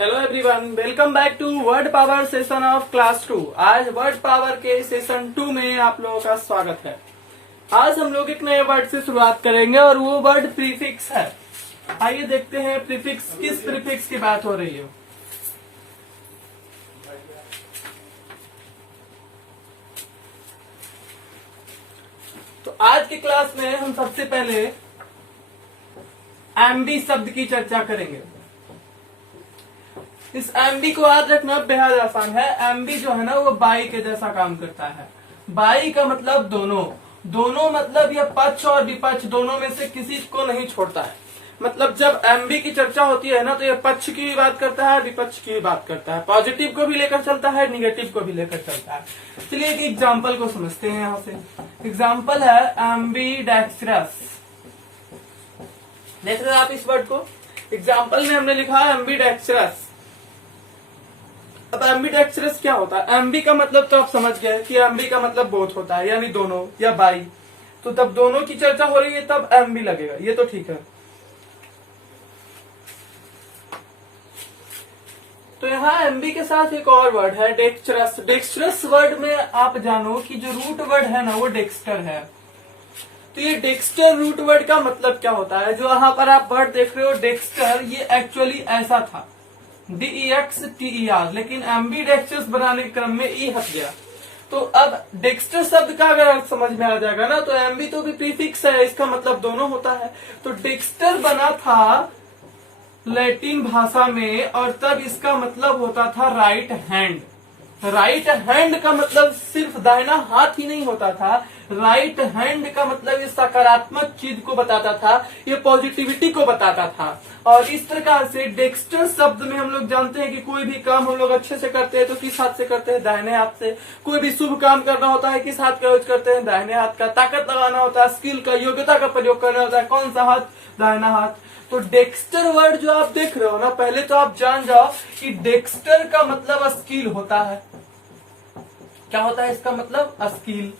Hello everyone, welcome back to word power session of class 2। आज word power के session 2 में आप लोगों का स्वागत है। आज हम लोग एक नए वर्ड से शुरुआत करेंगे और वो वर्ड प्रीफिक्स है। आइए देखते हैं प्रीफिक्स, किस प्रीफिक्स की बात हो रही है। तो आज की क्लास में हम सबसे पहले एमबी शब्द की चर्चा करेंगे। इस एमबी को याद रखना बेहद आसान है। एमबी जो है ना वो बाई के जैसा काम करता है। बाई का मतलब दोनों, दोनों मतलब यह पक्ष और विपक्ष दोनों में से किसी को नहीं छोड़ता है। मतलब जब एमबी की चर्चा होती है ना तो यह पक्ष की भी बात करता है, विपक्ष की भी बात करता है, पॉजिटिव को भी लेकर चलता है, निगेटिव को भी लेकर चलता है। चलिए एक एग्जाम्पल को समझते हैं। यहाँ से एग्जाम्पल है एम्बी डेक्स्ट्रस। देख रहे हैं आप इस वर्ड को। एग्जाम्पल में हमने लिखा है एम्बी डेक्स्ट्रस। अब एम्बीडेक्स्ट्रस क्या होता है? एम्बी का मतलब तो आप समझ गए कि एम्बी का मतलब बोथ होता है, यानी दोनों या बाई। तो तब दोनों की चर्चा हो रही है तब एम्बी लगेगा, ये तो ठीक है। तो यहाँ एम्बी के साथ एक और वर्ड है डेक्स्ट्रस। डेक्स्ट्रस वर्ड में आप जानो कि जो रूट वर्ड है ना वो डेक्स्टर है। तो ये डेक्स्टर रूट वर्ड का मतलब क्या होता है? जो यहाँ पर आप वर्ड देख रहे हो डेक्स्टर, ये एक्चुअली ऐसा था DEXTER, लेकिन एम्बीडेक्स्ट्रस बनाने के क्रम में ई हट गया। तो अब डेक्स्टर शब्द का अगर अर्थ समझ में आ जाएगा ना तो एम्बी तो भी प्रीफिक्स है, इसका मतलब दोनों होता है। तो डेक्स्टर बना था लैटिन भाषा में और तब इसका मतलब होता था राइट हैंड। राइट हैंड का मतलब सिर्फ दाहिना हाथ ही नहीं होता था। राइट हैंड का मतलब ये सकारात्मक चीज को बताता था, ये पॉजिटिविटी को बताता था। और इस प्रकार से डेक्स्टर शब्द में हम लोग जानते हैं कि कोई भी काम हम लोग अच्छे से करते हैं तो किस हाथ से करते हैं? दाहिने हाथ से। कोई भी शुभ काम करना होता है किस हाथ का यूज करते हैं? दाहिने हाथ का। ताकत लगाना होता है, स्किल का, योग्यता का प्रयोग करना होता है, कौन सा हाथ? दाहिना हाथ। तो डेक्स्टर वर्ड जो आप देख रहे हो ना, पहले तो आप जान जाओ कि डेक्स्टर का मतलब स्किल होता है। क्या होता है इसका मतलब? स्किल।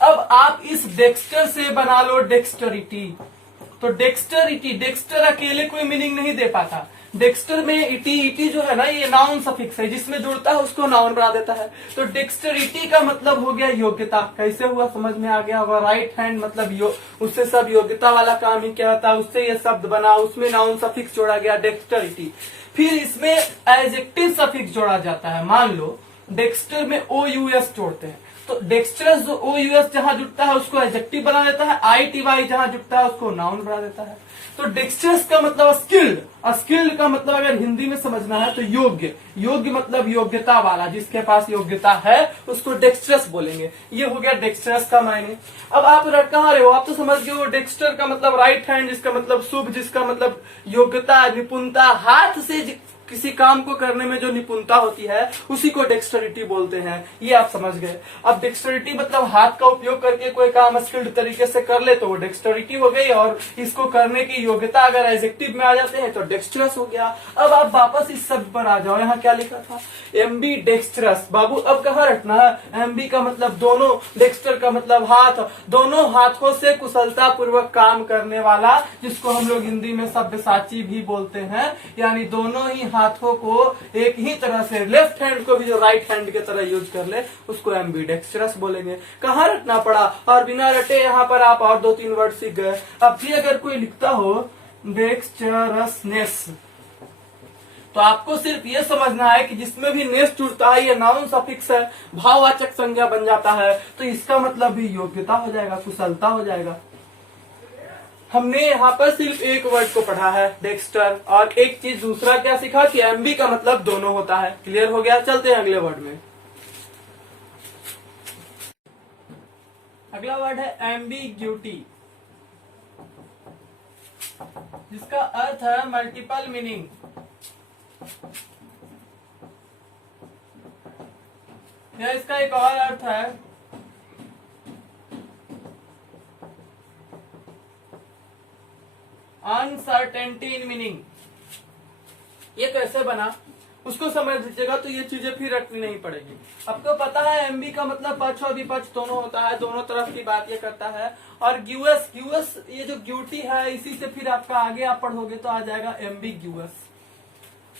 अब आप इस डेक्स्टर से बना लो डेक्स्टरिटी। तो डेक्स्टरिटी, डेक्स्टर अकेले कोई मीनिंग नहीं दे पाता। डेक्स्टर में इटी जो है ना ये नाउन सफिक्स है, जिसमें जुड़ता है उसको नाउन बना देता है। तो डेक्स्टरिटी का मतलब हो गया योग्यता। कैसे हुआ समझ में आ गया होगा। राइट हैंड मतलब उससे सब योग्यता वाला काम ही क्या होता है, उससे ये शब्द बना, उसमें नाउन सफिक्स जोड़ा गया डेक्स्टरिटी। फिर इसमें एडजेक्टिव सफिक्स जोड़ा जाता है। मान लो डेक्स्टर में OUS जोड़ते हैं तो डेक्स्ट्रस जो OUS जहां जुड़ता है उसको एडजेक्टिव बना देता है, ITY जहां जुड़ता है उसको नाउन बना देता है। तो डेक्स्ट्रस का मतलब स्किल्ड। स्किल्ड का मतलब अगर हिंदी में समझना है तो योग्य। योग्य मतलब योग्यता वाला, जिसके पास योग्यता है उसको डेक्स्ट्रस बोलेंगे। ये हो गया डेक्स्ट्रस का मायने। अब आप कहाँ रहे हो? आप तो समझ गए हो डेक्स्टर का मतलब राइट हैंड, जिसका मतलब शुभ, जिसका मतलब योग्यता, निपुणता, हाथ से किसी काम को करने में जो निपुणता होती है उसी को डेक्स्टरिटी बोलते हैं। ये आप समझ गए। अब डेक्स्टरिटी मतलब हाथ का उपयोग करके कोई काम स्किल्ड तरीके से कर ले तो वो डेक्स्टरिटी हो गई, और इसको करने की योग्यता अगर एडजेक्टिव में आ जाते हैं तो डेक्स्ट्रस हो गया। अब आप वापस इस शब्द पर आ जाओ। यहाँ क्या लिखा था? एम्बी डेक्स्ट्रस। बाबू अब कहाँ रखना है? एम्बी का मतलब दोनों, डेक्स्टर का मतलब हाथ, दोनों हाथों से कुशलता पूर्वक काम करने वाला, जिसको हम लोग हिंदी में सब्यसाची भी बोलते हैं। यानी दोनों ही हाथों को एक ही तरह से, लेफ्ट हैंड को भी जो राइट हैंड की तरह यूज कर ले उसको एम्बीडेक्स्ट्रस बोलेंगे। कहाँ रटना पड़ा? और बिना रटे यहाँ पर आप और 2-3 वर्ड सीख गए। अब भी अगर कोई लिखता हो डेक्स्टरसनेस तो आपको सिर्फ ये समझना है कि जिसमें भी नेस जुड़ता है ये नाउन सफिक्स है, भाववाचक संज्ञा बन जाता है, तो इसका मतलब भी योग्यता हो जाएगा, कुशलता हो जाएगा। हमने यहाँ पर सिर्फ एक वर्ड को पढ़ा है डेक्स्टर, और एक चीज दूसरा क्या सीखा कि एम्बी का मतलब दोनों होता है। क्लियर हो गया? चलते हैं अगले वर्ड में। अगला वर्ड है एम्बिग्यूटी, जिसका अर्थ है मल्टीपल मीनिंग। या इसका एक और अर्थ है अनसर्टेनिटी इन मीनिंग। ये कैसे बना उसको समझ लीजिएगा तो ये चीजें फिर रखनी नहीं पड़ेगी। आपको पता है एमबी का मतलब पक्ष और विपक्ष दोनों होता है, दोनों तरफ की बात ये करता है। और ग्यूएस, ये जो ग्यूटी है इसी से फिर आपका आगे आप पढ़ोगे तो आ जाएगा एम्बिग्यूअस।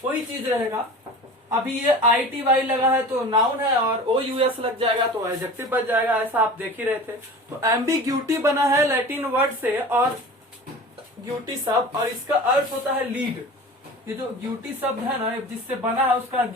वही चीज रहेगा। अभी ये ITY लगा है तो नाउन है, और OUS लग जाएगा तो एडजेक्टिव बन जाएगा, ऐसा आप देख ही रहे थे। तो एम्बिग्यूटी बना है लैटिन वर्ड से, और ग्यूटी शब्द, और इसका अर्थ होता है लीड। ये जो ग्यूटी शब्द है ना, जिससे बना है उसका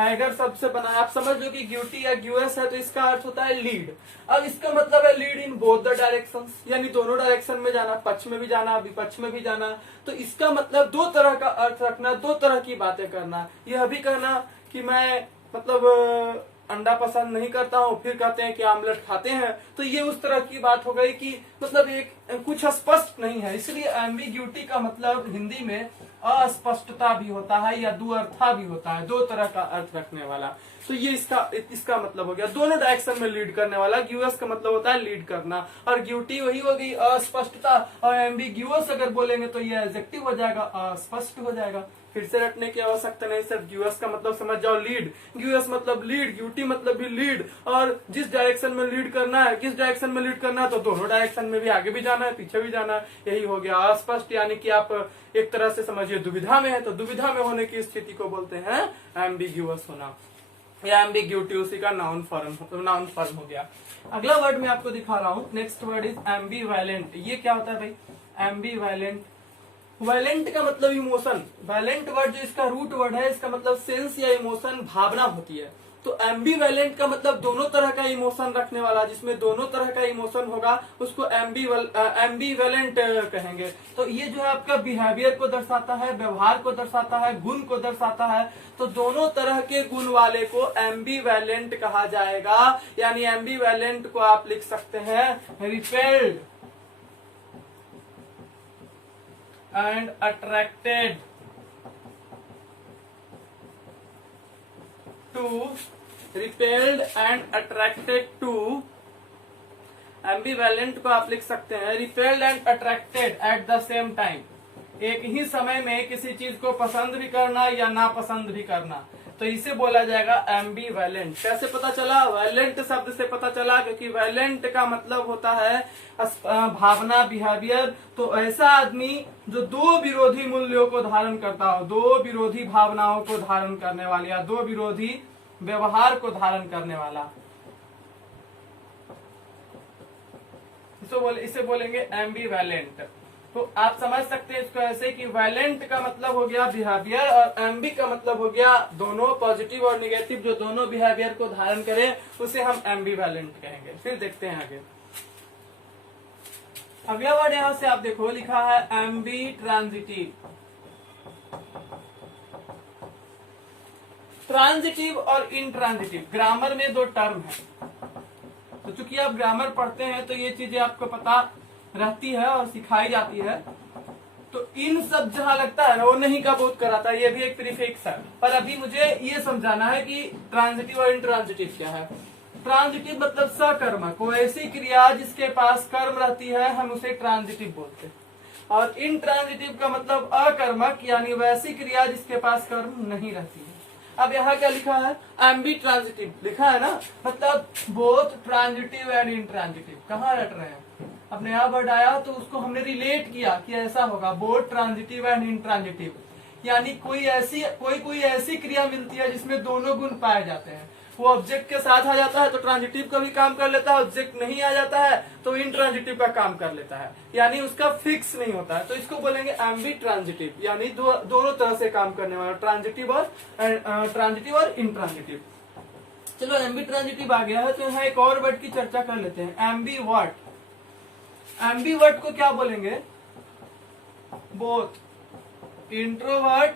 एगर शब्द से बना है। आप समझ लो कि ग्यूटी या ग्यूएस है तो इसका अर्थ होता है लीड। अब इसका मतलब है lead in both the directions, यानी दोनों डायरेक्शन में जाना, पक्ष में भी जाना, विपक्ष में भी जाना। तो इसका मतलब दो तरह का अर्थ रखना, दो तरह की बातें करना। यह भी कहना कि मैं मतलब अंडा पसंद नहीं करता हूँ, फिर कहते हैं कि आमलेट खाते हैं, तो ये उस तरह की बात हो गई कि मतलब एक कुछ स्पष्ट नहीं है। इसलिए एम्बिग्यूटी का मतलब हिंदी में अस्पष्टता भी होता है या दुअर्था भी होता है, दो तरह का अर्थ रखने वाला। तो ये इसका मतलब हो गया दोनों डायरेक्शन में लीड करने वाला। ग्यूएस का मतलब होता है लीड करना, और ग्यूटी वही हो गई अस्पष्टता, और एम्बिग्यूअस अगर बोलेंगे तो ये एडजेक्टिव हो जाएगा, अस्पष्ट हो जाएगा। फिर से रटने की आवश्यकता नहीं, सिर्फ ग्यूएस का मतलब समझ जाओ लीड, ग्यूएस मतलब लीड, ग्यूटी मतलब भी लीड, और जिस डायरेक्शन में लीड करना है, किस डायरेक्शन में लीड करना है, तो दोनों डायरेक्शन में भी, आगे भी जाना है, पीछे भी जाना है। यही हो गया अस्पष्ट, यानी कि आप एक तरह से समझिए दुविधा में है, तो दुविधा में होने की स्थिति को बोलते हैं एम्बिग्यूअस होना, या एम्बिग्यूटी उसी का नाउन फॉर्म हो गया। अगला वर्ड मैं आपको दिखा रहा हूँ, नेक्स्ट वर्ड इज एम्बीवैलेंट। ये क्या होता है भाई? एम्बीवैलेंट, वैलेंट का मतलब इमोशन। वैलेंट वर्ड जो इसका रूट वर्ड है, इसका मतलब सेंस या इमोशन, भावना होती है। तो एम्बीवैलेंट का मतलब दोनों तरह का इमोशन रखने वाला, जिसमें दोनों तरह का इमोशन होगा उसको एम्बीवैलेंट कहेंगे। तो ये जो है आपका बिहेवियर को दर्शाता है, व्यवहार को दर्शाता है, गुण को दर्शाता है। तो दोनों तरह के गुण वाले को एम्बीवैलेंट कहा जाएगा। यानी एम्बीवैलेंट को आप लिख सकते हैं repelled and attracted to, repelled and attracted to। एम्बीवैलेंट को आप लिख सकते हैं repelled and attracted at the same time, एक ही समय में किसी चीज को पसंद भी करना या नापसंद भी करना, तो इसे बोला जाएगा एम्बीवैलेंट। कैसे पता चला? वैलेंट शब्द से पता चला, क्योंकि वैलेंट का मतलब होता है भावना, बिहेवियर। तो ऐसा आदमी जो दो विरोधी मूल्यों को धारण करता हो, दो विरोधी भावनाओं को धारण करने वाला, या दो विरोधी व्यवहार को धारण करने वाला, इसे बोलेंगे एम्बीवैलेंट। तो आप समझ सकते हैं इसको ऐसे कि वैलेंट का मतलब हो गया बिहेवियर, और एम्बी का मतलब हो गया दोनों, पॉजिटिव और निगेटिव जो दोनों बिहेवियर को धारण करें उसे हम एम्बीवैलेंट कहेंगे। फिर देखते हैं आगे। अगला वर्ड यहां से आप देखो लिखा है एम्बी ट्रांजिटिव। ट्रांजिटिव और इंट्रांजिटिव ग्रामर में दो टर्म है। तो चूंकि आप ग्रामर पढ़ते हैं तो ये चीजें आपको पता रहती है और सिखाई जाती है। तो इन सब जहां लगता है ना, वो नहीं का बहुत कराता है, ये भी एक प्रीफिक्स है। पर अभी मुझे ये समझाना है कि ट्रांजिटिव और इंट्रांजिटिव क्या है। ट्रांजिटिव मतलब सकर्मक, कोई ऐसी क्रिया जिसके पास कर्म रहती है, हम उसे ट्रांजिटिव बोलते हैं। और इंट्रांजिटिव का मतलब अकर्मक, यानी वैसी क्रिया जिसके पास कर्म नहीं रहती है। अब यहाँ क्या लिखा है? एम्बी ट्रांजिटिव लिखा है ना, मतलब बोथ ट्रांजिटिव एंड इंट्रांजिटिव। कहाँ रट रहे हैं? अपने यहाँ वर्ड आया तो उसको हमने रिलेट किया कि ऐसा होगा, बोथ ट्रांजिटिव एंड इंट्रांजिटिव। यानी कोई ऐसी क्रिया मिलती है जिसमें दोनों गुण पाए जाते हैं। वो ऑब्जेक्ट के साथ आ जाता है तो ट्रांजिटिव का भी काम कर लेता है, ऑब्जेक्ट नहीं आ जाता है तो इंट्रांजिटिव का काम कर लेता है, यानी उसका फिक्स नहीं होता है। तो इसको बोलेंगे एम्बी ट्रांजिटिव, यानी दोनों तरह से काम करने वाला, ट्रांजिटिव और इंट्रांजिटिव। चलो एम्बी ट्रांजिटिव आ गया है तो यहाँ एक और वर्ड की चर्चा कर लेते हैं, एम्बीवर्ट। एम्बीवर्ट को क्या बोलेंगे? Both introvert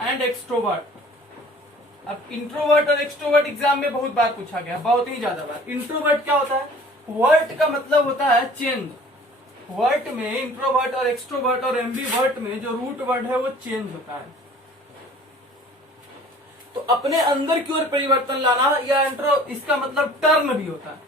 and extrovert. अब इंट्रोवर्ट और एक्सट्रोवर्ट एग्जाम में बहुत बार पूछा गया, बहुत ही ज्यादा बार। इंट्रोवर्ट क्या होता है? वर्ट का मतलब होता है चेंज। वर्ट में इंट्रोवर्ट और एक्सट्रोवर्ट और एम्बीवर्ट में जो रूट वर्ड है वो चेंज होता है। तो अपने अंदर की ओर परिवर्तन लाना, या इसका मतलब टर्न भी होता है।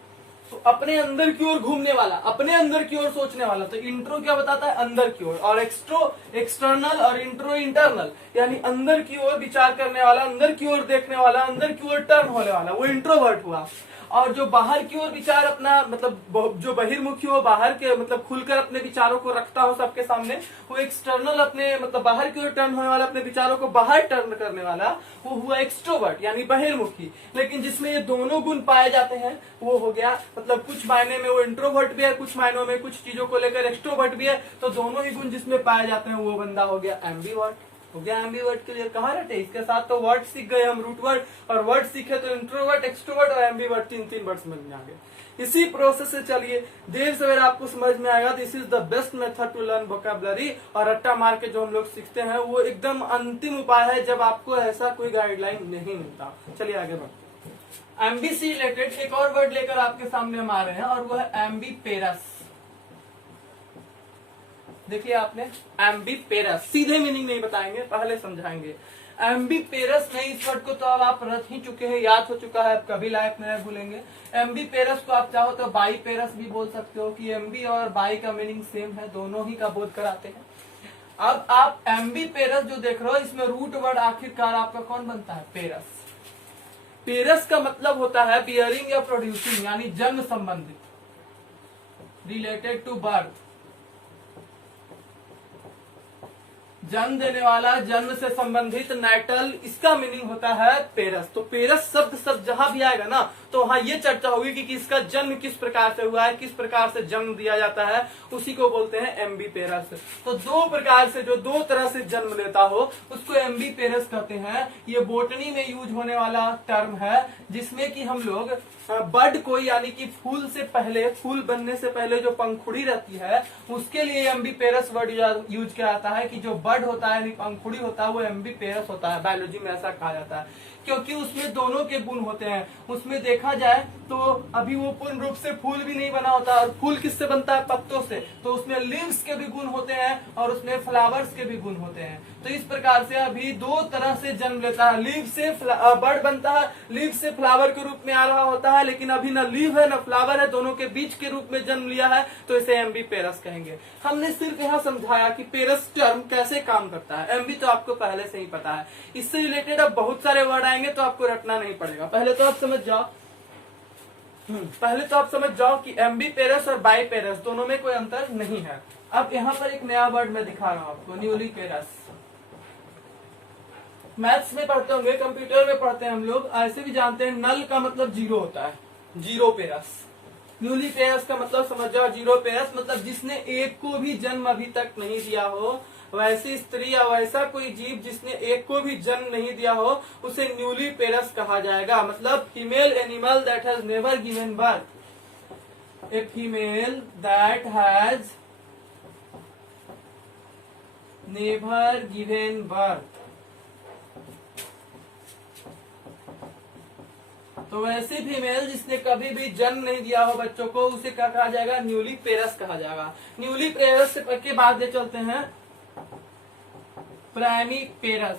तो अपने अंदर की ओर घूमने वाला, अपने अंदर की ओर सोचने वाला। तो इंट्रो क्या बताता है? अंदर की ओर, और एक्सट्रो एक्सटर्नल, और इंट्रो इंटरनल, यानी अंदर की ओर विचार करने वाला, अंदर की ओर देखने वाला, अंदर की ओर टर्न होने वाला, वो इंट्रोवर्ट हुआ। और जो बाहर की ओर विचार अपना मतलब जो बहिर्मुखी हो, बाहर के मतलब खुलकर अपने विचारों को रखता हो सबके सामने, वो एक्सटर्नल अपने मतलब बाहर की ओर टर्न होने वाला, अपने विचारों को बाहर टर्न करने वाला, वो हुआ एक्सट्रोवर्ट यानी बहिर्मुखी। लेकिन जिसमें ये दोनों गुण पाए जाते हैं वो हो गया मतलब कुछ मायने में वो इंट्रोवर्ट भी है, कुछ मायनों में कुछ चीजों को लेकर एक्सट्रोवर्ट भी है, तो दोनों ही गुण जिसमें पाए जाते हैं वो बंदा हो गया एम्बीवर्ट। हो गया एम्बीवर्ट क्लियर। कहाँ रटे, इसके साथ तो वर्ड सीख गए हम, रूट वर्ड, और वर्ड सीखे तो इंट्रोवर्ट, एक्सट्रोवर्ट और एम्बीवर्ट, तीन वर्ड समझ में आ गए। इसी प्रोसेस से चलिए देर सवेर आपको समझ में आएगा। This is the best method to learn vocabulary. और रट्टा मार के जो हम लोग सीखते हैं वो एकदम अंतिम उपाय है जब आपको ऐसा कोई गाइडलाइन नहीं मिलता। चलिए आगे बढ़ते हैं। एमबी से रिलेटेड एक और वर्ड लेकर आपके सामने हम आ रहे हैं और वो है एम्बीपेरस। देखिए आपने एम्बीपेरस, सीधे मीनिंग नहीं बताएंगे, पहले समझाएंगे। एम्बीपेरस नहीं, इस वर्ड को तो अब आप रट ही चुके हैं, याद हो चुका है, अब कभी लाइफ में नहीं भूलेंगे। एम्बीपेरस को आप चाहो तो बाईपेरस भी बोल सकते हो कि एम्बी और बाई का मीनिंग सेम है, दोनों ही का बोध कराते हैं। अब आप एम्बीपेरस जो देख रहे हो इसमें रूट वर्ड आखिरकार आपका कौन बनता है, पेरस। पेरस का मतलब होता है बियरिंग या प्रोड्यूसिंग यानी जन्म संबंधित, रिलेटेड टू बर्थ, जन्म देने वाला, जन्म से संबंधित, नाइटल, इसका मीनिंग होता है पेरस। तो पेरस शब्द जहां भी आएगा ना तो वहां ये चर्चा होगी कि इसका जन्म किस प्रकार से हुआ है, किस प्रकार से जन्म दिया जाता है, उसी को बोलते हैं एम्बीपेरस। तो दो प्रकार से, जो दो तरह से जन्म लेता हो उसको एम्बीपेरस कहते हैं। ये बोटनी में यूज होने वाला टर्म है जिसमें कि हम लोग बड को यानी कि फूल से पहले, फूल बनने से पहले जो पंखुड़ी रहती है उसके लिए एम्बीपेरस वर्ड यूज किया जाता है कि जो बड होता है यानी पंखुड़ी होता है वो एम्बीपेरस होता है। बायोलॉजी में ऐसा कहा जाता है क्योंकि उसमें दोनों के गुण होते हैं। उसमें देखा जाए तो अभी वो पूर्ण रूप से फूल भी नहीं बना होता, और फूल किससे बनता है, पत्तों से, तो उसमें लीव्स के भी गुण होते हैं और उसमें फ्लावर्स के भी गुण होते हैं। तो इस प्रकार से अभी दो तरह से जन्म लेता है, लीव से बर्ड बनता है, लीव से फ्लावर के रूप में आ रहा होता है, लेकिन अभी न लीव है न फ्लावर है, दोनों के बीच के रूप में जन्म लिया है, तो इसे एम्बीपेरस कहेंगे। हमने सिर्फ यहाँ समझाया कि पेरस टर्म कैसे काम करता है, एम्बी तो आपको पहले से ही पता है। इससे रिलेटेड अब बहुत सारे वर्ड आएंगे तो आपको रटना नहीं पड़ेगा, पहले तो आप समझ जाओ कि एम्बीपेरस और बाईपेरस दोनों में कोई अंतर नहीं है। अब यहाँ पर एक नया वर्ड मैं दिखा रहा हूँ आपको, न्यूलीपेरस। मैथ्स में पढ़ते होंगे, कंप्यूटर में पढ़ते हैं हम लोग, ऐसे भी जानते हैं नल का मतलब जीरो होता है, जीरो पेरस। न्यूलीपेरस का मतलब समझ जाओ, जीरो पेरस मतलब जिसने एक को भी जन्म अभी तक नहीं दिया हो, वैसी स्त्री या वैसा कोई जीव जिसने एक को भी जन्म नहीं दिया हो उसे न्यूलीपेरस कहा जाएगा। मतलब female animal that has never given birth, a female that has never given birth. तो वैसी फीमेल जिसने कभी भी जन्म नहीं दिया हो बच्चों को, उसे क्या कहा जाएगा, न्यूलीपेरस कहा जाएगा। न्यूलीपेरस के बाद चलते हैं प्राइमीपेरस।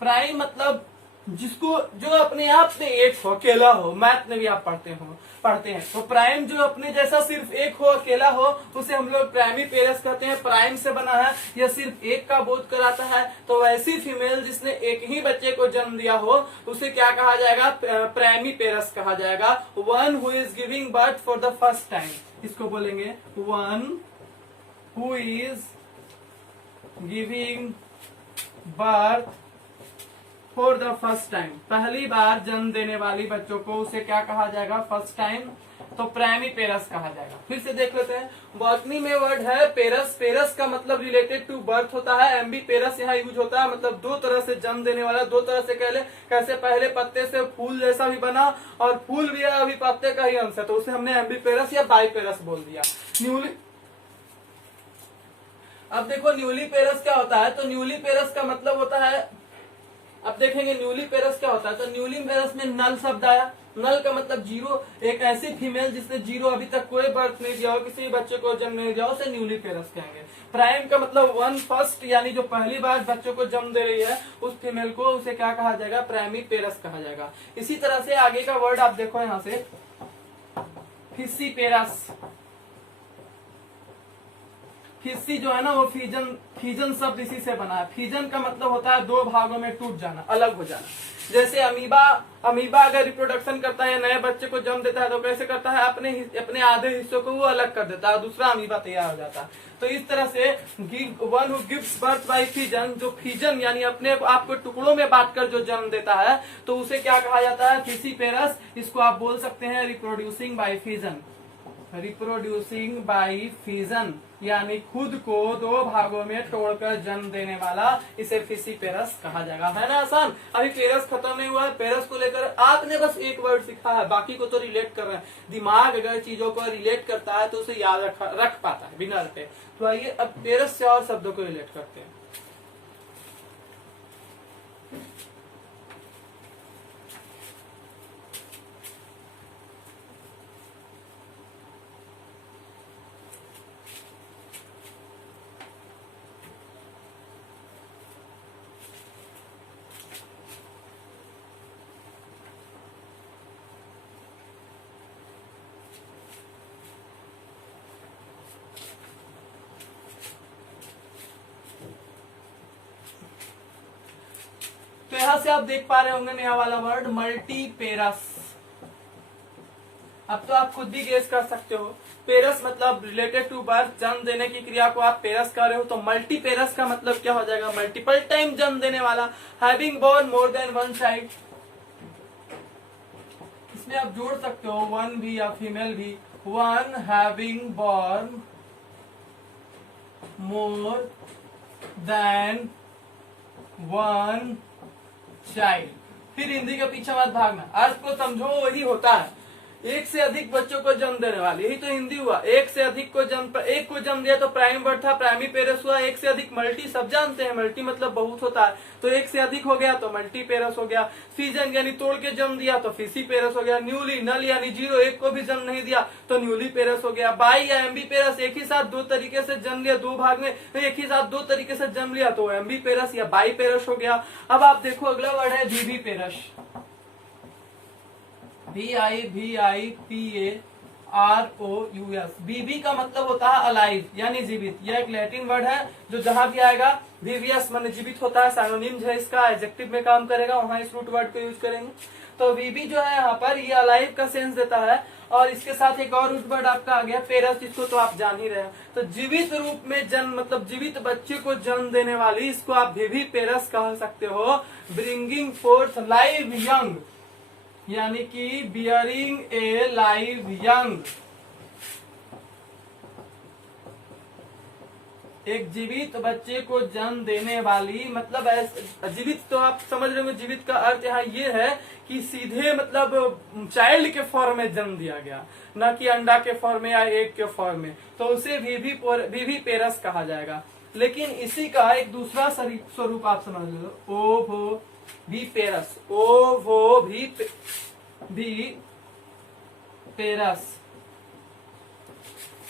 प्राइम मतलब जिसको, जो अपने आप में एक हो, अकेला हो, मैथ में भी आप पढ़ते हैं तो प्राइम जो अपने जैसा सिर्फ एक हो, अकेला हो, उसे हम लोग प्राइमीपेरस कहते हैं। प्राइम से बना है, यह सिर्फ एक का बोध कराता है। तो वैसी फीमेल जिसने एक ही बच्चे को जन्म दिया हो उसे क्या कहा जाएगा, प्राइमीपेरस कहा जाएगा। One who is giving birth for the first time, इसको बोलेंगे one who is giving birth for the first time, पहली बार जन्म देने वाली बच्चों को उसे क्या कहा जाएगा, फर्स्ट टाइम, तो प्राइमीपेरस कहा जाएगा। फिर से देख लेते हैं, बॉटनी में वर्ड है पेरस। पेरस का मतलब रिलेटेड टू बर्थ होता है। एम्बीपेरस यहाँ यूज होता है, मतलब दो तरह से जन्म देने वाला, दो तरह से कैसे पहले पत्ते से फूल जैसा भी बना और फूल भी है, अभी पत्ते का ही अंश है, तो उसे हमने एम्बीपेरस या बाईपेरस बोल दिया। अब देखो न्यूलीपेरस क्या होता है, तो न्यूलीपेरस का मतलब होता है, अब देखेंगे न्यूलीपेरस क्या होता है। तो न्यूलीपेरस में नल शब्द आया, नल का मतलब जीरो, एक ऐसी फीमेल जिसने जीरो अभी तक कोई बर्थ नहीं दिया हो, किसी बच्चे को जन्म नहीं दिया हो, उसे न्यूलीपेरस कहेंगे। प्राइम का मतलब वन फर्स्ट, यानी जो पहली बार बच्चों को जन्म दे रही है उस फीमेल को, उसे क्या कहा जाएगा, प्राइमीपेरस कहा जाएगा। इसी तरह से आगे का वर्ड आप देखो यहाँ से, फिसीपेरस। फिस्सी जो है ना वो फीजन शब्द इसी से बना है। फीजन का मतलब होता है दो भागों में टूट जाना, अलग हो जाना। जैसे अमीबा अगर रिप्रोडक्शन करता है या नए बच्चे को जन्म देता है तो कैसे करता है, अपने आधे हिस्सों को वो अलग कर देता है, दूसरा अमीबा तैयार हो जाता है। तो इस तरह से one who gives birth bye fission, जो फीजन यानी अपने आप को टुकड़ों में बांटकर जो जन्म देता है तो उसे क्या कहा जाता है, फिसिपेरस। इसको आप बोल सकते हैं reproducing by fission, reproducing by fission, यानी खुद को दो भागों में तोड़कर जन्म देने वाला, इसे फिसिपेरस कहा जाएगा। है ना आसान। अभी पेरस खत्म नहीं हुआ है, पेरस को लेकर आपने बस एक वर्ड सीखा है, बाकी को तो रिलेट कर रहे हैं। दिमाग अगर चीजों को रिलेट करता है तो उसे याद रख पाता है बिना रखे। तो आइए अब पेरस से और शब्दों को रिलेट करते हैं। तो यहां से आप देख पा रहे होंगे नया वाला वर्ड मल्टीपेरस। अब तो आप खुद भी गेस कर सकते हो, पेरस मतलब रिलेटेड टू बर्थ, जन्म देने की क्रिया को आप पेरस कर रहे हो, तो मल्टीपेरस का मतलब क्या हो जाएगा, मल्टीपल टाइम जन्म देने वाला। Having born more than one child, इसमें आप जोड़ सकते हो वन भी या फीमेल भी। One having born more than one child. फिर हिंदी के पीछे मत भागना, अर्थ को समझो, वही होता है एक से अधिक बच्चों को जन्म देने वाले, यही तो हिंदी हुआ। एक से अधिक को एक को जन्म दिया तो प्राइम वर्ड था, प्राइमी पेरस हुआ। एक से अधिक मल्टी सब जानते हैं, मल्टी मतलब बहुत होता है, तो एक से अधिक हो गया तो मल्टी पेरस हो गया। फीजन यानी तोड़ के जन्म दिया तो फिसी पेरस हो गया। न्यूली नल यानी जीरो, एक को भी जन्म नहीं दिया तो न्यूली पेरस हो गया। बाई या एमबी पेरस, एक ही साथ दो तरीके से जन्म लिया, दो भाग में एक ही साथ दो तरीके से जन्म लिया तो एमबी पेरस या बाई पेरस हो गया। अब आप देखो अगला वर्ड है बीबी पेरस, VIVIPAROUS। बीबी का मतलब होता है अलाइव यानी जीवित। यह एक लैटिन वर्ड है जो जहां भी आएगा विवियस माने जीवित होता है, साइनोनिम्स है इसका, एडजेक्टिव में काम करेगा, वहां इस रूट वर्ड को यूज करेंगे। तो बीबी जो है यहाँ पर ये अलाइव का सेंस देता है, और इसके साथ एक और रूट वर्ड आपका आ गया पेरस, इसको तो आप जान ही रहे हैं। तो जीवित रूप में जन्म मतलब जीवित बच्चे को जन्म देने वाली, इसको आप विवी पेरस कह सकते हो। ब्रिंगिंग फोर्थ लाइव यंग, यानी कि बियरिंग ए लाइव यंग, एक जीवित बच्चे को जन्म देने वाली। मतलब जीवित तो आप समझ रहे हो, जीवित का अर्थ यहाँ ये है कि सीधे मतलब चाइल्ड के फॉर्म में जन्म दिया गया, न कि अंडा के फॉर्म में या एग के फॉर्म में, तो उसे विवी पेरस कहा जाएगा। लेकिन इसी का एक दूसरा स्वरूप आप समझ लो, ओवो भी पेरस, ओवो भी पेरस।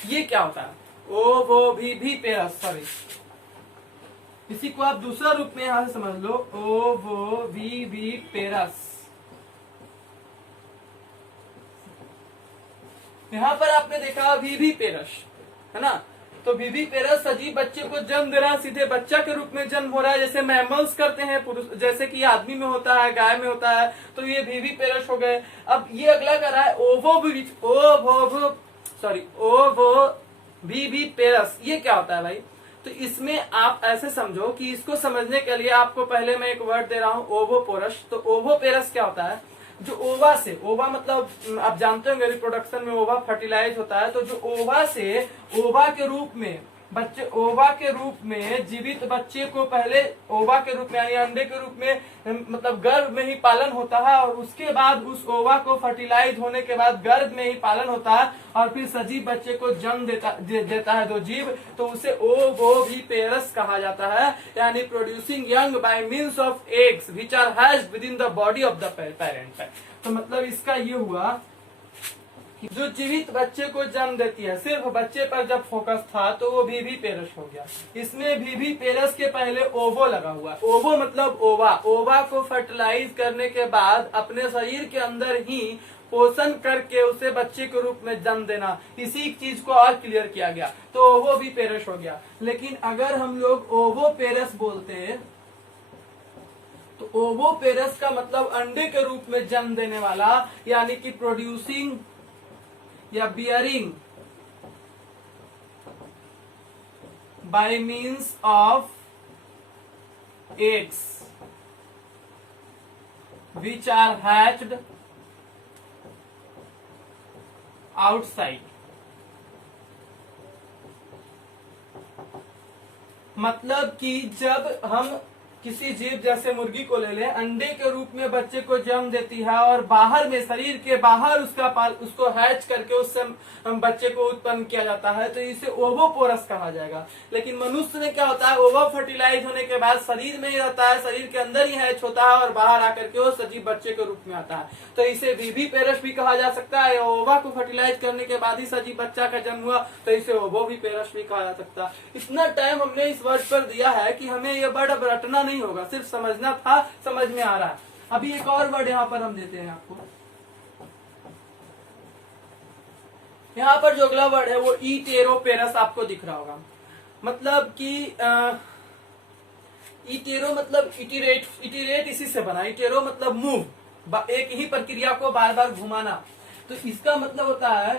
ये क्या होता है, ओवो भी पेरस, सॉरी, इसी को आप दूसरा रूप में यहां से समझ लो, ओवो भी पेरस। यहां पर आपने देखा भी पेरस है ना, तो बीबी पेरस सजीव बच्चे को जन्म दे रहा है, सीधे बच्चा के रूप में जन्म हो रहा है, जैसे मैमल्स करते हैं पुरुष, जैसे कि आदमी में होता है, गाय में होता है, तो ये बीबी पेरस हो गए। अब ये अगला कर रहा है ओवो भी पेरस। ये क्या होता है भाई, तो इसमें आप ऐसे समझो कि इसको समझने के लिए आपको पहले मैं एक वर्ड दे रहा हूँ ओवोपोरस। तो ओवोपेरस क्या होता है, जो ओवा से, ओवा मतलब आप जानते होंगे रिप्रोडक्शन में ओवा फर्टिलाइज होता है, तो जो ओवा से ओवा के रूप में बच्चे, ओवा के रूप में जीवित बच्चे को पहले ओवा के रूप में यानी अंडे के रूप में मतलब गर्भ में ही पालन होता है, और उसके बाद उस ओवा को फर्टिलाइज होने के बाद गर्भ में ही पालन होता है, और फिर सजीव बच्चे को जन्म देता है जो जीव, तो उसे ओवोविपेरस कहा जाता है, यानी producing young by means of eggs which are hatched within the body of the parent. तो मतलब इसका ये हुआ जो जीवित बच्चे को जन्म देती है, सिर्फ बच्चे पर जब फोकस था तो वो बीबी पेरस हो गया। इसमें बीबी पेरस के पहले ओवो लगा हुआ है। ओवो मतलब ओवा, ओवा को फर्टिलाइज करने के बाद अपने शरीर के अंदर ही पोषण करके उसे बच्चे के रूप में जन्म देना, इसी चीज को और क्लियर किया गया, तो ओवो भी पेरस हो गया। लेकिन अगर हम लोग ओवो पेरस बोलते तो ओवो पेरस का मतलब अंडे के रूप में जन्म देने वाला, यानी कि प्रोड्यूसिंग या bearing bye means of eggs which are hatched outside। मतलब कि जब हम किसी जीव जैसे मुर्गी को ले लें, अंडे के रूप में बच्चे को जन्म देती है और बाहर में शरीर के बाहर उसको हैच करके उससे बच्चे को उत्पन्न किया जाता है, तो इसे ओवोपोरस कहा जाएगा। लेकिन मनुष्य में क्या होता है, ओवा फर्टिलाइज होने के बाद शरीर में ही रहता है, शरीर के अंदर ही हैच होता है और बाहर आकर के वो सजीव बच्चे के रूप में आता है, तो इसे विविपेरस भी कहा जा सकता है। ओवा को फर्टिलाइज करने के बाद ही सजीव बच्चा का जन्म हुआ, तो इसे ओवोविपेरस भी कहा जा सकता है। इतना टाइम हमने इस वर्ड पर दिया है कि हमें यह वर्ड अब रटना नहीं होगा, सिर्फ समझना था, समझ में आ रहा है। अभी एक और वर्ड यहाँ पर हम देते हैं आपको। यहाँ पर जो अगला वर्ड है वो इटेरोपेरस आपको दिख रहा होगा। मतलब कि इटेरो मतलब इटिरेट, इटिरेट इसी से बना। इटेरो मतलब मूव, एक ही प्रक्रिया को बार बार घुमाना। तो इसका मतलब होता है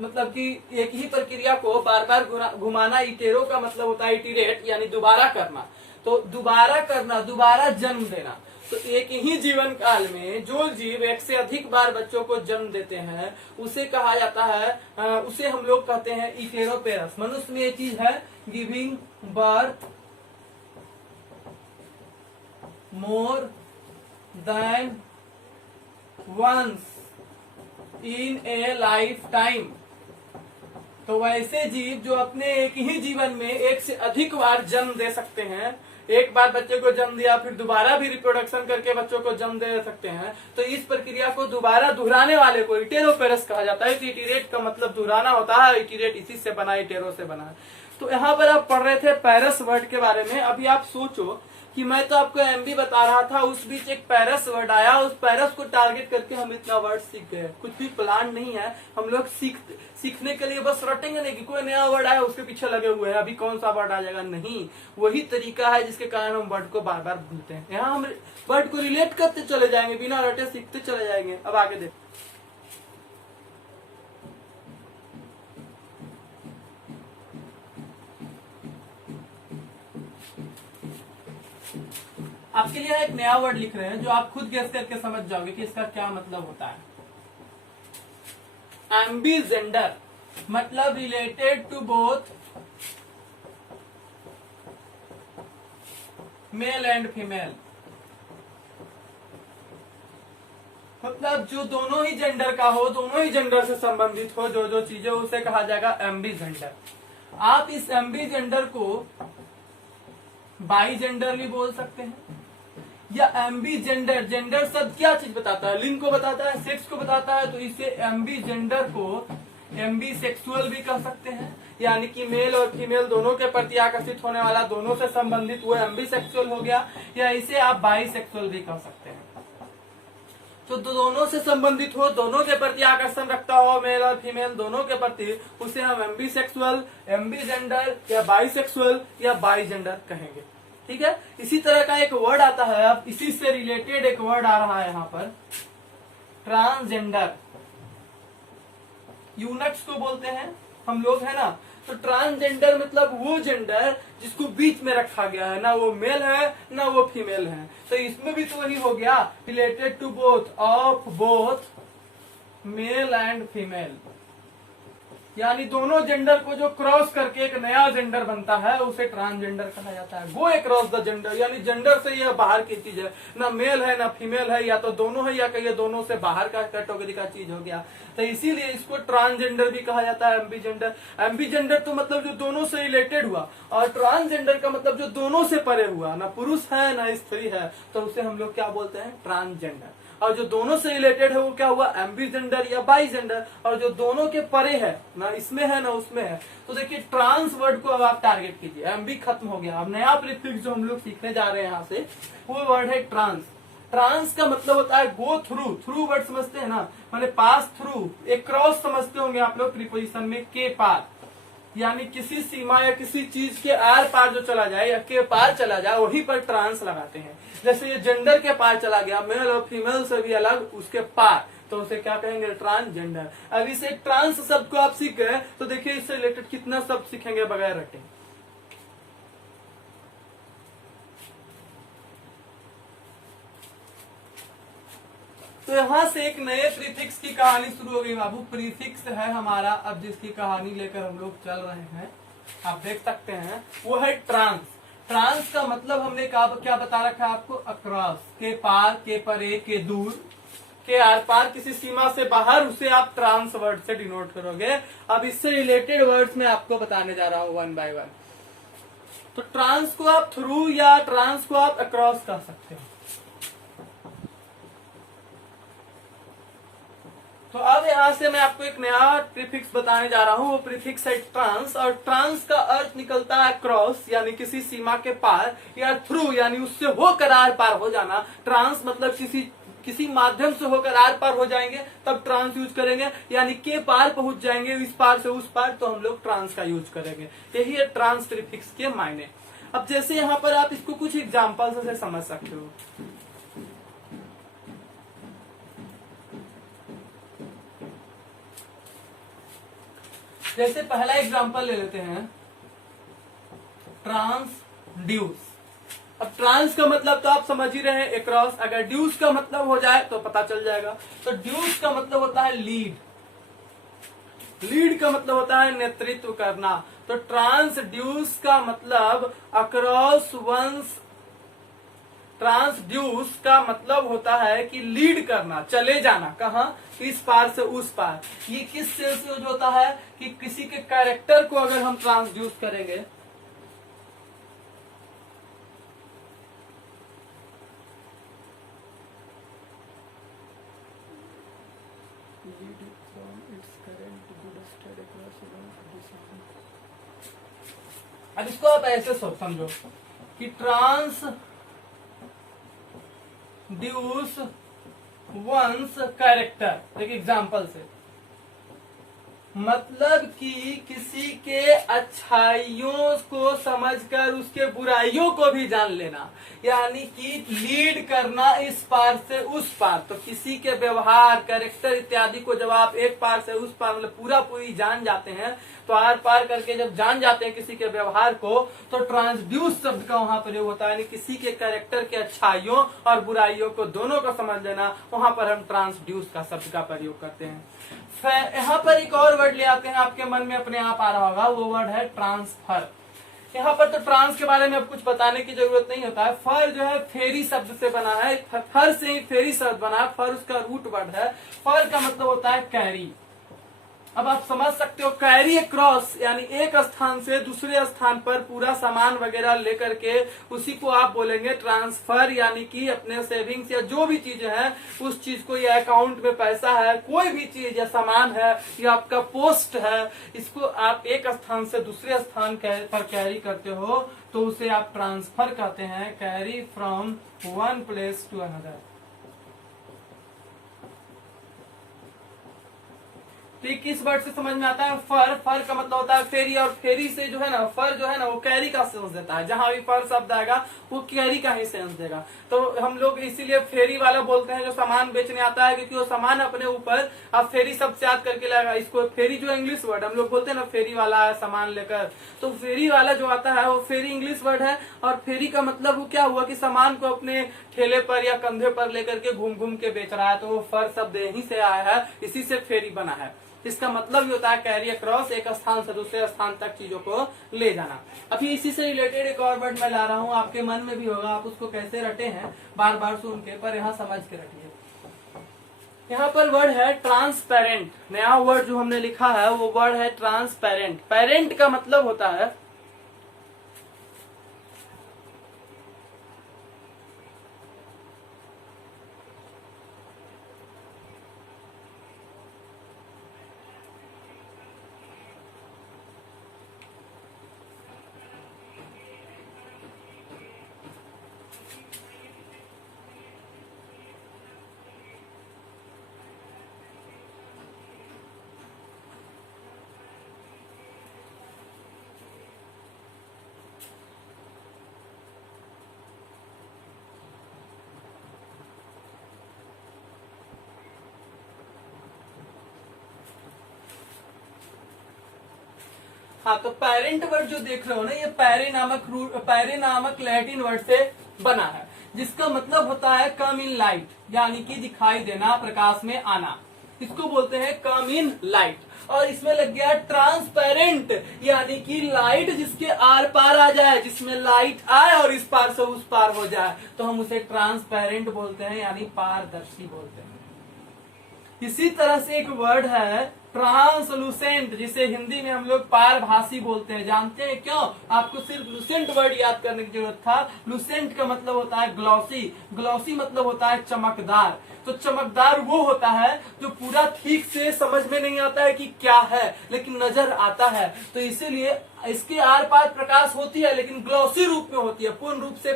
मतलब कि एक ही प्रक्रिया को बार बार घुमाना। इटेरो का मतलब होता है इटिरेट, यानी दोबारा करना। तो दोबारा करना, दोबारा जन्म देना। तो एक ही जीवन काल में जो जीव एक से अधिक बार बच्चों को जन्म देते हैं उसे कहा जाता है, उसे हम लोग कहते हैं इटेरोपेरस। मनुष्य में ये चीज है, giving birth more than once in a life time. तो वैसे जीव जो अपने एक ही जीवन में एक से अधिक बार जन्म दे सकते हैं, एक बार बच्चे को जन्म दिया फिर दोबारा भी रिप्रोडक्शन करके बच्चों को जन्म दे सकते हैं, तो इस प्रक्रिया को दोबारा दोहराने वाले को इटेरोपेरस कहा जाता है। इटिरेट का मतलब दोहराना होता है, इटिरेट इसी से बना, इटेरो से बना है। तो यहाँ पर आप पढ़ रहे थे पेरस वर्ड के बारे में। अभी आप सोचो कि मैं तो आपको एमबी बता रहा था, उस बीच एक पेरस वर्ड आया, उस पेरस को टारगेट करके हम इतना वर्ड सीख गए। कुछ भी प्लान नहीं है, हम लोग सीखने के लिए बस रटेंगे नहीं कि कोई नया वर्ड आया उसके पीछे लगे हुए हैं, अभी कौन सा वर्ड आ जाएगा, नहीं। वही तरीका है जिसके कारण हम वर्ड को बार बार भूलते हैं। यहाँ हम वर्ड को रिलेट करते चले जाएंगे, बिना रटे सीखते चले जाएंगे। अब आगे देखो, आपके लिए एक नया वर्ड लिख रहे हैं जो आप खुद गेस करके समझ जाओगे कि इसका क्या मतलब होता है। एम्बीजेंडर मतलब related to both male and female. मतलब जो दोनों ही जेंडर का हो, दोनों ही जेंडर से संबंधित हो, जो जो चीजें उसे कहा जाएगा एम्बीजेंडर। आप इस एम्बीजेंडर को बाई जेंडर भी बोल सकते हैं, या एम्बी जेंडर। जेंडर शब्द क्या चीज बताता है, लिंग को बताता है, सेक्स को बताता है, तो इसे एम्बी जेंडर को एम्बी सेक्सुअल भी कह सकते हैं, यानी कि मेल और फीमेल दोनों के प्रति आकर्षित होने वाला, दोनों से संबंधित, वो एम्बी सेक्सुअल हो गया। या इसे आप बाई सेक्सुअल भी कह सकते हैं। तो दोनों से संबंधित हो, दोनों के प्रति आकर्षण रखता हो, मेल और फीमेल दोनों के प्रति, उसे हम एम्बी सेक्सुअल, एम्बी जेंडर या बाई सेक्सुअल या बाई जेंडर कहेंगे। ठीक है। इसी तरह का एक वर्ड आता है, अब इसी से रिलेटेड एक वर्ड आ रहा है यहाँ पर, ट्रांसजेंडर। यूनट्स को बोलते हैं हम लोग, है ना। तो ट्रांसजेंडर मतलब वो जेंडर जिसको बीच में रखा गया है, ना वो मेल है ना वो फीमेल है। तो इसमें भी तो वही हो गया, related to both, of both male and female, यानी दोनों जेंडर को जो क्रॉस करके एक नया जेंडर बनता है उसे ट्रांसजेंडर कहा जाता है। गो अक्रॉस द जेंडर, यानी जेंडर से यह बाहर की चीज है, ना मेल है ना फीमेल है, या तो दोनों है या कहिए दोनों से बाहर का कैटेगरी का चीज हो गया। तो इसीलिए इसको ट्रांसजेंडर भी कहा जाता है, एम्बीजेंडर। एम्बीजेंडर तो मतलब जो दोनों से रिलेटेड हुआ, और ट्रांसजेंडर का मतलब जो दोनों से परे हुआ, ना पुरुष है ना स्त्री है, तो उसे हम लोग क्या बोलते हैं, ट्रांसजेंडर। और जो दोनों से रिलेटेड है वो क्या हुआ, एम्बीजेंडर या बाईजेंडर। और जो दोनों के परे है, ना इसमें है ना उसमें है, तो देखिए ट्रांस वर्ड को अब आप टारगेट कीजिए। एम्बी खत्म हो गया, अब नया प्रीफिक्स जो हम लोग सीखने जा रहे हैं यहाँ से, वो वर्ड है ट्रांस। ट्रांस का मतलब होता है गो थ्रू, थ्रू वर्ड समझते हैं ना, माने पास थ्रू। एक क्रॉस समझते होंगे आप लोग प्रीपोजिशन में, के पार, यानी किसी सीमा या किसी चीज के आर पार जो चला जाए या के पार चला जाए वहीं पर ट्रांस लगाते हैं। जैसे ये जेंडर के पार चला गया, मेल और फीमेल से भी अलग उसके पार, तो उसे क्या कहेंगे, ट्रांसजेंडर। अब इसे ट्रांस शब्द को आप सीख गए तो देखिए इससे रिलेटेड कितना शब्द सीखेंगे बगैर रटे। तो यहाँ से एक नए प्रीफिक्स की कहानी शुरू हो गई बाबू। प्रीफिक्स है हमारा अब जिसकी कहानी लेकर हम लोग चल रहे हैं, आप देख सकते हैं, वो है ट्रांस। ट्रांस का मतलब हमने क्या बता रखा है आपको, अक्रॉस, के पार, के परे, के दूर, के आर पार, किसी सीमा से बाहर, उसे आप ट्रांस वर्ड से डिनोट करोगे। अब इससे रिलेटेड वर्ड्स मैं आपको बताने जा रहा हूं वन बाय वन। तो ट्रांस को आप थ्रू या ट्रांस को आप अक्रॉस कह सकते हो। तो अब यहां से मैं आपको एक नया प्रीफिक्स बताने जा रहा हूं, वो प्रीफिक्स है ट्रांस। और ट्रांस का अर्थ निकलता है क्रॉस, यानी किसी सीमा के पार, या थ्रू यानी उससे होकर आर पार हो जाना। ट्रांस मतलब किसी माध्यम से होकर आर पार हो जाएंगे तब ट्रांस यूज करेंगे, यानी के पार पहुंच जाएंगे इस पार से उस पार, तो हम लोग ट्रांस का यूज करेंगे। यही है ट्रांस प्रीफिक्स के मायने। अब जैसे यहाँ पर आप इसको कुछ एग्जाम्पल से समझ सकते हो। जैसे पहला एग्जांपल ले लेते हैं, ट्रांसड्यूस। अब ट्रांस का मतलब तो आप समझ ही रहे हैं, अक्रॉस। अगर ड्यूस का मतलब हो जाए तो पता चल जाएगा। तो ड्यूस का मतलब होता है लीड, लीड का मतलब होता है नेतृत्व करना। तो ट्रांसड्यूस का मतलब अक्रॉस वंस, ट्रांसड्यूस का मतलब होता है कि लीड करना, चले जाना, कहा, इस पार से उस पार। ये किस सेंस में यूज होता है कि किसी के कैरेक्टर को अगर हम ट्रांसड्यूस करेंगे, अब इसको आप ऐसे समझो कि ट्रांस ड्यूस वंस कैरेक्टर। एक एग्जाम्पल से मतलब कि किसी के अच्छाइयों को समझकर उसके बुराइयों को भी जान लेना, यानी कि लीड करना इस पार से उस पार। तो किसी के व्यवहार, कैरेक्टर इत्यादि को जब आप एक पार से उस पार मतलब पूरा पूरी जान जाते हैं, तो आर पार करके जब जान जाते हैं किसी के व्यवहार को, तो ट्रांसड्यूस शब्द का वहां प्रयोग होता है, यानी किसी के कैरेक्टर के अच्छाइयों और बुराइयों को दोनों को समझ लेना, वहां पर हम ट्रांसड्यूस का शब्द का प्रयोग करते हैं। यहाँ पर एक और वर्ड ले आते हैं, आपके मन में अपने आप आ रहा होगा, वो वर्ड है ट्रांसफर। यहाँ पर तो ट्रांस के बारे में अब कुछ बताने की जरूरत नहीं होता है। फर जो है फेरी शब्द से बना है, फर से ही फेरी शब्द बना है, फर उसका रूट वर्ड है। फर का मतलब होता है कैरी। अब आप समझ सकते हो, कैरी क्रॉस यानी एक स्थान से दूसरे स्थान पर पूरा सामान वगैरह लेकर के, उसी को आप बोलेंगे ट्रांसफर। यानी कि अपने सेविंग्स या जो भी चीजें हैं उस चीज को, या अकाउंट में पैसा है, कोई भी चीज या सामान है, या आपका पोस्ट है, इसको आप एक स्थान से दूसरे स्थान पर कैरी करते हो तो उसे आप ट्रांसफर कहते हैं। Carry from one place to another. तो ये किस वर्ड से समझ में आता है, फर। फर का मतलब होता है फेरी, और फेरी से जो है ना, फर जो है ना वो कैरी का सेंस देता है। जहां भी फर शब्द आएगा वो कैरी का ही सेंस देगा। तो हम लोग इसीलिए फेरी वाला बोलते हैं जो सामान बेचने आता है, क्योंकि वो सामान अपने ऊपर आप फेरी शब्द से याद करके लाएगा। इसको फेरी जो इंग्लिश वर्ड हम लोग बोलते हैं ना, फेरी वाला है सामान लेकर, तो फेरी वाला जो आता है वो फेरी इंग्लिश वर्ड है। और फेरी का मतलब वो क्या हुआ कि सामान को अपने ठेले पर या कंधे पर लेकर के घूम घूम के बेच रहा है, तो वो फर शब्द यहीं से आया है, इसी से फेरी बना है। इसका मतलब ये होता है कैरी अक्रॉस, एक स्थान से दूसरे स्थान तक चीजों को ले जाना। अभी इसी से रिलेटेड एक और वर्ड मैं ला रहा हूँ, आपके मन में भी होगा, आप उसको कैसे रटे हैं बार बार सुन के, पर यहाँ समझ के रटिए। यहाँ पर वर्ड है ट्रांसपेरेंट। नया वर्ड जो हमने लिखा है वो वर्ड है ट्रांसपेरेंट। पेरेंट का मतलब होता है हाँ, तो पेरेंट वर्ड जो देख रहे हो ना, ये पैरे नामक लैटिन वर्ड से बना है, जिसका मतलब होता है कम इन लाइट, यानी कि दिखाई देना, प्रकाश में आना। इसको बोलते हैं कम इन लाइट। और इसमें लग गया ट्रांसपेरेंट, यानी कि लाइट जिसके आर पार आ जाए, जिसमें लाइट आए और इस पार से उस पार हो जाए, तो हम उसे ट्रांसपेरेंट बोलते हैं, यानी पारदर्शी बोलते हैं। इसी तरह से एक वर्ड है ट्रांसलूसेंट, जिसे हिंदी में हम लोग पारभासी बोलते हैं। जानते हैं क्यों? आपको सिर्फ लूसेंट वर्ड याद करने की जरूरत था। लूसेंट का मतलब होता है ग्लॉसी, ग्लॉसी मतलब होता है चमकदार। तो चमकदार वो होता है जो पूरा ठीक से समझ में नहीं आता है कि क्या है, लेकिन नजर आता है। तो इसीलिए इसके आर पार प्रकाश होती है, लेकिन ग्लॉसी रूप में होती है, पूर्ण रूप से।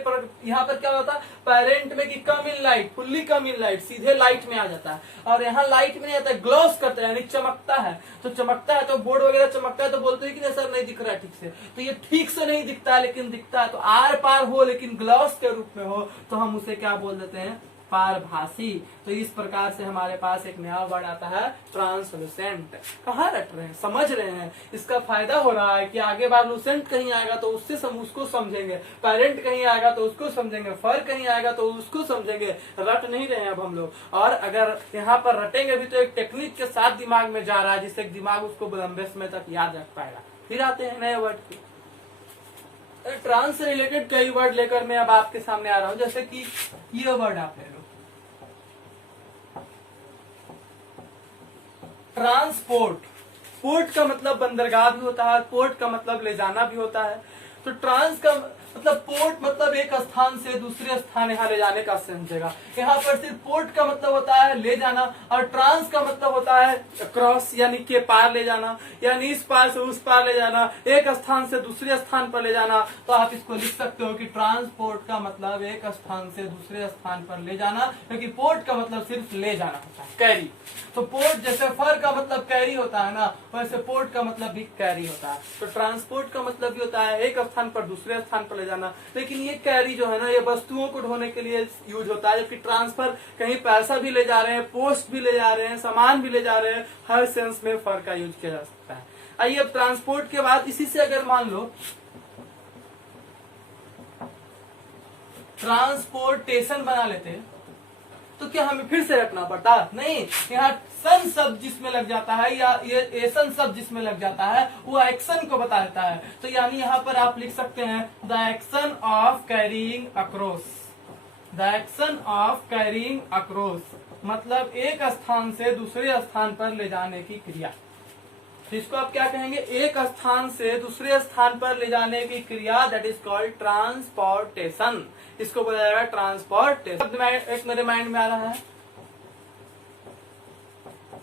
यहाँ पर क्या होता है पेरेंट में कि come in light, fully come in light, सीधे लाइट में आ जाता है। और यहाँ लाइट में नहीं आता है, ग्लॉस करता है, यानी चमकता है। तो चमकता है, तो बोर्ड वगैरह चमकता है तो बोलते हैं कि नहीं सर नहीं दिख रहा है ठीक से। तो ये ठीक से नहीं दिखता है, लेकिन दिखता है। तो आर पार हो लेकिन ग्लॉस के रूप में हो, तो हम उसे क्या बोल देते हैं? पारभासी। तो इस प्रकार से हमारे पास एक नया वर्ड आता है ट्रांसलूसेंट। कहाँ रट रहे हैं? समझ रहे हैं? इसका फायदा हो रहा है कि आगे बार लूसेंट कहीं आएगा तो उससे उसको समझेंगे, पेरेंट कहीं आएगा तो उसको समझेंगे, फर कहीं आएगा तो उसको समझेंगे। रट नहीं रहे हैं अब हम लोग। और अगर यहाँ पर रटेंगे भी तो एक टेक्निक के साथ दिमाग में जा रहा है, जिससे दिमाग उसको लंबे समय तक याद रख पाएगा। फिर आते हैं नए वर्ड की। ट्रांस से रिलेटेड कई वर्ड लेकर मैं अब आपके सामने आ रहा हूं, जैसे कि ये वर्ड आप ले लो, ट्रांसपोर्ट। पोर्ट का मतलब बंदरगाह भी होता है, पोर्ट का मतलब ले जाना भी होता है। तो ट्रांस का मतलब पोर्ट मतलब एक स्थान से दूसरे स्थान यहाँ ले जाने का समझेगा। यहाँ पर सिर्फ पोर्ट का मतलब होता है ले जाना, और ट्रांस का मतलब होता है क्रॉस, यानी के पार ले जाना, यानी इस पार से उस पार ले जाना, एक स्थान से दूसरे स्थान पर ले जाना। तो आप इसको लिख सकते हो कि ट्रांसपोर्ट का मतलब एक स्थान से दूसरे स्थान पर ले जाना, क्योंकि पोर्ट का मतलब सिर्फ ले जाना होता है, कैरी। तो पोर्ट जैसे फर का मतलब कैरी होता है ना, वैसे पोर्ट का मतलब भी कैरी होता है। तो ट्रांसपोर्ट का मतलब भी होता है एक स्थान पर दूसरे स्थान पर ले जाना। लेकिन ये कैरी जो है ना, ये वस्तुओं को ढोने के लिए यूज होता है, जबकि ट्रांसफर कहीं पैसा भी ले जा रहे हैं, पोस्ट भी ले जा रहे हैं, सामान भी ले जा रहे हैं, हर सेंस में फर का यूज किया जा सकता है। आइए अब ट्रांसपोर्ट के बाद इसी से अगर मान लो ट्रांसपोर्टेशन बना लेते हैं, तो क्या हमें फिर से रखना पड़ता? नहीं। यहाँ सन शब्द जिसमें लग जाता है, या ये एसन शब्द जिसमें लग जाता है, वो एक्शन को बता देता है। तो यानी यहाँ पर आप लिख सकते हैं the action of carrying across, the action of carrying across, मतलब एक स्थान से दूसरे स्थान पर ले जाने की क्रिया। तो इसको आप क्या कहेंगे? एक स्थान से दूसरे स्थान पर ले जाने की क्रिया, दैट इज कॉल्ड ट्रांसपोर्टेशन। इसको बोला जाएगा ट्रांसपोर्टेशन। एक मेरे माइंड में आ रहा है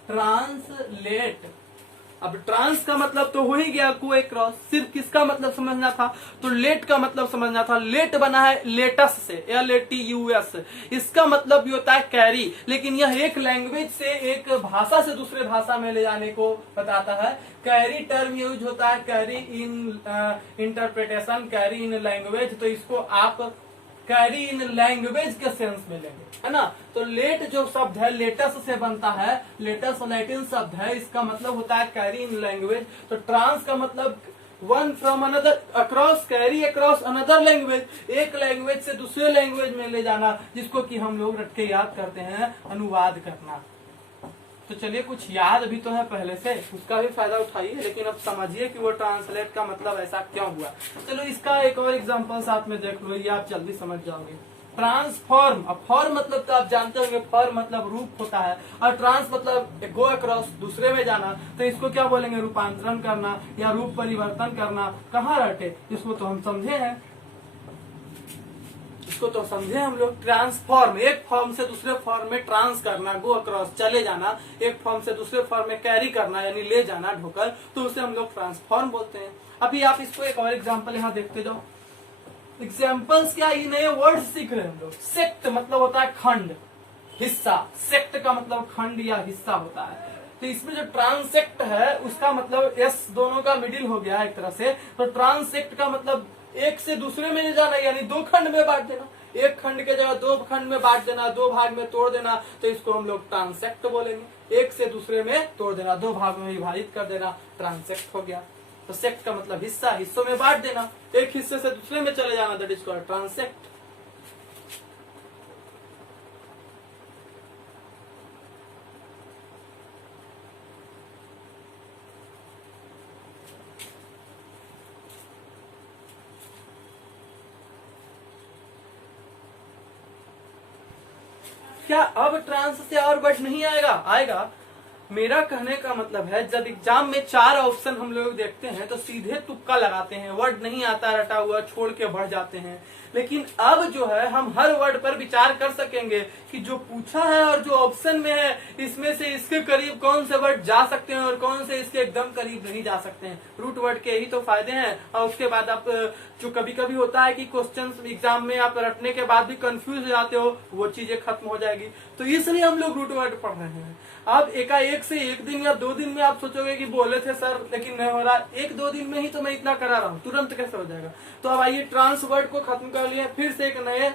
ट्रांसलेट। अब ट्रांस का मतलब तो हो ही गया को क्रॉस, सिर्फ किसका मतलब समझना था? तो लेट का मतलब समझना था। लेट बना है लेटस से, LATUS। इसका मतलब भी होता है कैरी, लेकिन यह एक लैंग्वेज से एक भाषा से दूसरे भाषा में ले जाने को बताता है। कैरी टर्म यूज होता है carry in interpretation, carry in language. तो इसको आप कैरी इन लैंग्वेज के सेंस में लेंगे, है ना। तो लेट जो शब्द है लेटस से बनता है, लेटस लैटिन शब्द है, इसका मतलब होता है कैरी इन लैंग्वेज। तो ट्रांस का मतलब one from another, across, carry across another language, एक लैंग्वेज से दूसरे लैंग्वेज में ले जाना, जिसको कि हम लोग रट के याद करते हैं अनुवाद करना। तो चलिए कुछ याद भी तो है पहले से, उसका भी फायदा उठाइए, लेकिन अब समझिए कि वो ट्रांसलेट का मतलब ऐसा क्यों हुआ। चलो इसका एक और एग्जांपल साथ में देख लो, ये आप जल्दी समझ जाओगे। ट्रांसफॉर्म। अब फॉर्म मतलब तो आप जानते होंगे, फॉर्म मतलब रूप होता है, और ट्रांस मतलब गो अक्रॉस, दूसरे में जाना। तो इसको क्या बोलेंगे? रूपांतरण करना या रूप परिवर्तन करना। कहाँ रटे? इसको तो हम समझे हैं, इसको तो समझे हम लोग। ट्रांसफॉर्म, एक फॉर्म से दूसरे फॉर्म में ट्रांस करना, गो अक्रॉस, चले जाना, एक फॉर्म से दूसरे फॉर्म में कैरी करना, यानी ले जाना ढोकर, तो उसे हम लोग ट्रांसफॉर्म बोलते हैं। अभी आप इसको एक और एग्जांपल यहाँ देखते जाओ। एग्जांपल्स क्या, ये नए वर्ड सीख रहे हैं हम लोग। सेक्ट मतलब होता है खंड, हिस्सा। सेक्ट का मतलब खंड या हिस्सा होता है। तो इसमें जो ट्रांसेक्ट है उसका मतलब एस दोनों का मिडिल हो गया एक तरह से। तो ट्रांसेक्ट का मतलब एक से दूसरे में ले जाना, यानी दो खंड में बांट देना, एक खंड के जगह दो खंड में बांट देना, दो भाग में तोड़ देना। तो इसको हम लोग ट्रांसेक्ट बोलेंगे। एक से दूसरे में तोड़ देना, दो भाग में विभाजित कर देना, ट्रांसेक्ट हो गया। तो सेक्ट का मतलब हिस्सा, हिस्सों में बांट देना, एक हिस्से से दूसरे में चले जाना, दैट इज कॉल्ड ट्रांसेक्ट। क्या अब ट्रांस से और वर्ड नहीं आएगा? आएगा। मेरा कहने का मतलब है जब एग्जाम में 4 ऑप्शन हम लोग देखते हैं तो सीधे तुक्का लगाते हैं, वर्ड नहीं आता रटा हुआ छोड़ के बढ़ जाते हैं। लेकिन अब जो है हम हर वर्ड पर विचार कर सकेंगे कि जो पूछा है और जो ऑप्शन में है इसमें से इसके करीब कौन से वर्ड जा सकते हैं और कौन से इसके एकदम करीब नहीं जा सकते हैं। रूट वर्ड के यही तो फायदे हैं। और उसके बाद आप जो कभी कभी होता है कि क्वेश्चन एग्जाम में आप रटने के बाद भी कंफ्यूज हो जाते हो, वो चीजें खत्म हो जाएगी। तो इसलिए हम लोग रूट वर्ड पढ़ रहे हैं। अब एकाएक से 1 दिन या 2 दिन में आप सोचोगे कि बोले थे सर लेकिन नहीं हो रहा, 1-2 दिन में ही तो मैं इतना करा रहा हूँ, तुरंत कैसे हो जाएगा? तो अब आइए ट्रांस वर्ड को खत्म कर लिए, फिर से एक नए